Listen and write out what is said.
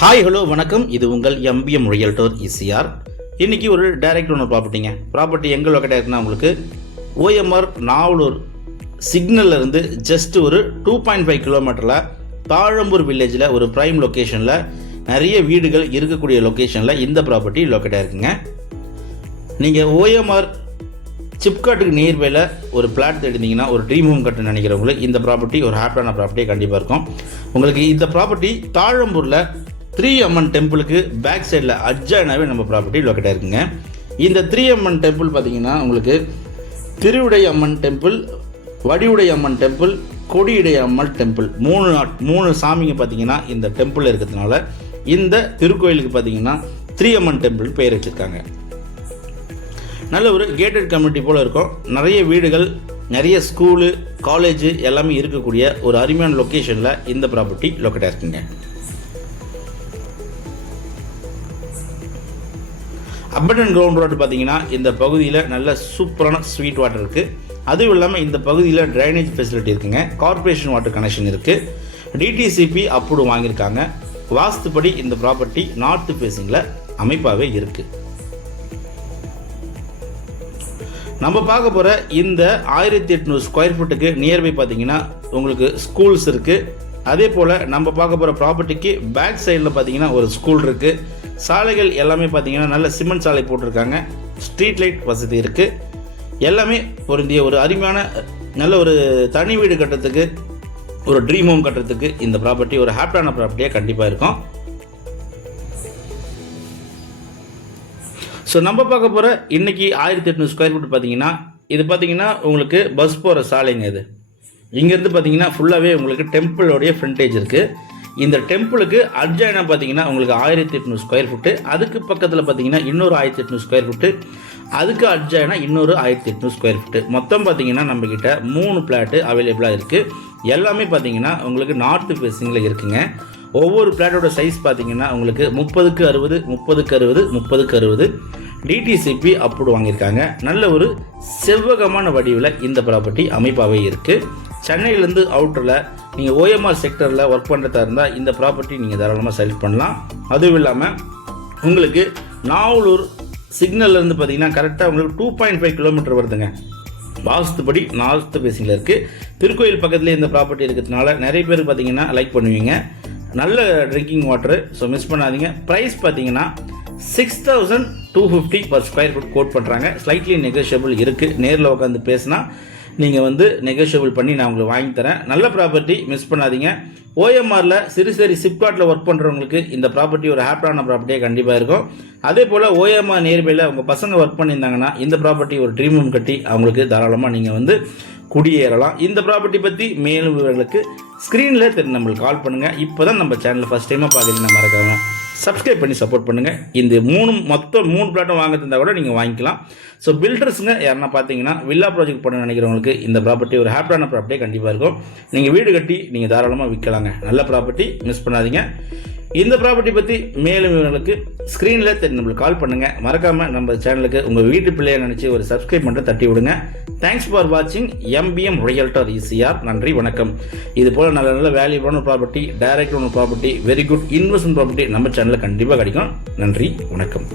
Hi hello வணக்கம். இது உங்கள் எம்பிஎம் ரியல்டர் இசிஆர். இன்றைக்கி ஒரு டைரக்ட் ஓனர் ப்ராப்பர்ட்டி எங்கே லொக்கேட்டாக இருக்குன்னா உங்களுக்கு ஓஎம்ஆர் நாவலூர் சிக்னல்லேருந்து ஜஸ்ட் ஒரு 2.5 கிலோமீட்டரில் தாழம்பூர் வில்லேஜில் ஒரு ப்ரைம் லொக்கேஷனில் நிறைய வீடுகள் இருக்கக்கூடிய லொக்கேஷனில் இந்த ப்ராப்பர்ட்டி லொக்கேட்டாக இருக்குங்க. நீங்கள் ஓஎம்ஆர் சிப்காட்டுக்கு நியர்பையில் ஒரு பிளாட் எடுத்தீங்கன்னா ஒரு ட்ரீம் ஹோம் கட்டு நினைக்கிறவங்களுக்கு இந்த ப்ராப்பர்ட்டி ஒரு ஹாப்பியான ப்ராப்பர்ட்டியே கண்டிப்பாக இருக்கும். உங்களுக்கு இந்த ப்ராப்பர்ட்டி தாழம்பூரில் 3 அம்மன் டெம்பிளுக்கு பேக் சைடில் அட்ஜாயினாகவே நம்ம ப்ராப்பர்ட்டி லொக்கேட்டாக இருக்குங்க. இந்த 3 அம்மன் டெம்பிள் பார்த்தீங்கன்னா உங்களுக்கு திருவிடை அம்மன் டெம்பிள், வடிவுடை அம்மன் டெம்பிள், கொடியுடை அம்மன் டெம்பிள், மூணு சாமிங்க பார்த்தீங்கன்னா இந்த டெம்பிள் இருக்கிறதுனால இந்த திருக்கோயிலுக்கு பார்த்தீங்கன்னா 3 அம்மன் டெம்பிள் பெயர் வச்சுருக்காங்க. நல்ல ஒரு கேட்டட் கம்யூனிட்டி போல் இருக்கும். நிறைய வீடுகள், நிறைய ஸ்கூலு, காலேஜு எல்லாமே இருக்கக்கூடிய ஒரு அருமையான லொக்கேஷனில் இந்த ப்ராப்பர்ட்டி லொக்கேட்டாக இருக்குங்க. அபண்டன் கிரவுண்ட் ரோடு பார்த்தீங்கன்னா இந்த பகுதியில் நல்ல சூப்பரான ஸ்வீட் வாட்டர் இருக்குது. அதுவும் இல்லாமல் இந்த பகுதியில் ட்ரைனேஜ் ஃபெசிலிட்டி இருக்குங்க. கார்பரேஷன் வாட்டர் கனெக்ஷன் இருக்குது. டிடிசிபி அப்ரூவ் வாங்கியிருக்காங்க. வாஸ்துப்படி இந்த ப்ராப்பர்ட்டி நார்த் ஃபேஸிங்கில் அமைப்பாகவே இருக்குது. நம்ம பார்க்க போகிற இந்த 1800 ஸ்கொயர் ஃபீட்டுக்கு நியர்பை பார்த்தீங்கன்னா உங்களுக்கு ஸ்கூல்ஸ் இருக்குது. அதே போல் நம்ம பார்க்க போகிற ப்ராப்பர்ட்டிக்கு பேக் சைடில் பார்த்தீங்கன்னா ஒரு ஸ்கூல் இருக்குது. சாலைகள் எல்லாமே பார்த்தீங்கன்னா நல்ல சிமெண்ட் சாலை போட்டிருக்காங்க. ஸ்ட்ரீட் லைட் வசதி இருக்குது. எல்லாமே பொருந்திய ஒரு அருமையான நல்ல ஒரு தனி வீடு கட்டுறதுக்கு, ஒரு ட்ரீம் ஹோம் கட்டுறதுக்கு இந்த ப்ராப்பர்ட்டி ஒரு ஹாப்பியான ப்ராப்பர்ட்டியாக கண்டிப்பாக இருக்கும். ஸோ நம்ம பார்க்க போகிற இன்றைக்கி 1800 ஸ்கொயர் ஃபீட் பார்த்தீங்கன்னா இது பார்த்தீங்கன்னா உங்களுக்கு பஸ் போகிற சாலைங்க. இது இங்கேருந்து பார்த்தீங்கன்னா ஃபுல்லாகவே உங்களுக்கு டெம்பிளோடைய ஃப்ரண்டேஜ் இருக்குது. இந்த டெம்பிளுக்கு அட்ஜாயினா பார்த்தீங்கன்னா உங்களுக்கு 1800 ஸ்கொயர் ஃபீட்டு, அதுக்கு பக்கத்தில் பார்த்தீங்கன்னா இன்னொரு 1800 ஸ்கொயர் ஃபீட்டு, அதுக்கு அட்ஜாயினா இன்னொரு 1800 ஸ்கொயர் ஃபீட்டு. மொத்தம் பார்த்தீங்கன்னா நம்மக்கிட்ட 3 பிளாட்டு அவைலபிளாக இருக்குது. எல்லாமே பார்த்தீங்கன்னா உங்களுக்கு நார்த் ஃபேஸிங்கில் இருக்குங்க. ஒவ்வொரு பிளாட்டோட சைஸ் பார்த்தீங்கன்னா உங்களுக்கு 30க்கு 60, 30க்கு 60, 30க்கு 60 டிடிசிபி அப்ரூவ் வாங்கியிருக்காங்க. நல்ல ஒரு செவ்வகமான வடிவில் இந்த ப்ராப்பர்ட்டி அமைப்பாகவே இருக்குது. சென்னையிலேருந்து அவுட்டரில் நீங்கள் ஓஎம்ஆர் செக்டரில் ஒர்க் பண்ணுறதா இருந்தால் இந்த ப்ராப்பர்ட்டி நீங்கள் தாராளமாக செலக்ட் பண்ணலாம். அதுவும் இல்லாமல் உங்களுக்கு நாவலூர் சிக்னல்லேருந்து பார்த்தீங்கன்னா கரெக்டாக உங்களுக்கு 2.5 கிலோமீட்டர் வருதுங்க. வாஸ்துப்படி நார்த் ஃபேஸிங்கில் இருக்குது. திருக்கோயில் பக்கத்துலேயே இந்த ப்ராப்பர்ட்டி இருக்கிறதுனால நிறைய பேர் பார்த்தீங்கன்னா லைக் பண்ணுவீங்க. நல்ல ட்ரிங்கிங் வாட்டரு, ஸோ மிஸ் பண்ணாதீங்க. ப்ரைஸ் பார்த்தீங்கன்னா 6250 பர் ஸ்கொயர் ஃபீட் கோட் பண்ணுறாங்க. ஸ்லைட்லி நெகோஷியபிள் இருக்குது. நேரில் உட்காந்து பேசினா நீங்கள் நெகோஷியபிள் பண்ணி நான் உங்களுக்கு வாங்கி தரேன். நல்ல ப்ராப்பர்ட்டி, மிஸ் பண்ணாதீங்க. ஓஎம்ஆரில் சிறுசேரி சிப்காட்டில் ஒர்க் பண்ணுறவங்களுக்கு இந்த ப்ராப்பர்ட்டி ஒரு ஹாப்பியான ப்ராப்பர்ட்டியாக கண்டிப்பாக இருக்கும். அதே போல் ஓஎம்ஆர் நியர்பையில் உங்கள் பசங்க ஒர்க் பண்ணியிருந்தாங்கன்னா இந்த ப்ராப்பர்ட்டி ஒரு ட்ரீம் ஹோம் கட்டி அவங்களுக்கு தாராளமாக நீங்கள் குடியேறலாம். இந்த ப்ராப்பர்ட்டி பற்றி மேலும் விவரங்களுக்கு ஸ்க்ரீனில் நம்மளுக்கு கால் பண்ணுங்கள். இப்போ தான் நம்ம சேனலில் ஃபஸ்ட் டைமாக பார்க்குறீங்கன்னா மறக்காம சப்ஸ்கிரைப் பண்ணி சப்போர்ட் பண்ணுங்கள். இந்த மொத்தம் 3 பிளாட்டும் வாங்க இருந்தால் கூட நீங்கள் வாங்கிக்கலாம். ஸோ பில்டர்ஸுங்க யாருன்னா பார்த்தீங்கன்னா வில்லா ப்ராஜெக்ட் பண்ண நினைக்கிறவங்களுக்கு இந்த ப்ராப்பர்ட்டி ஒரு ஹாப்பியான ப்ராப்பர்ட்டியே கண்டிப்பாக இருக்கும். நீங்கள் வீடு கட்டி நீங்கள் தாராளமாக விற்கலாங்க. நல்ல ப்ராப்பர்ட்டி, மிஸ் பண்ணாதீங்க. இந்த ப்ராப்பர்ட்டி பற்றி மேலும் விவரங்களுக்கு ஸ்க்ரீனில் நம்மளுக்கு கால் பண்ணுங்கள். மறக்காமல் நம்ம சேனலுக்கு உங்கள் வீட்டு பிள்ளையை நினச்சி ஒரு சப்ஸ்கிரைப் பண்ணிட்டு தட்டி விடுங்க. தேங்க்ஸ் ஃபார் வாட்சிங் எம்பிஎம் ரியல்டர் இசிஆர். நன்றி, வணக்கம். இது போல் நல்ல நல்ல வேல்யூபான property, direct owner property, very good investment property நம்ம சேனலில் கண்டிப்பாக கிடைக்கும். நன்றி, வணக்கம்.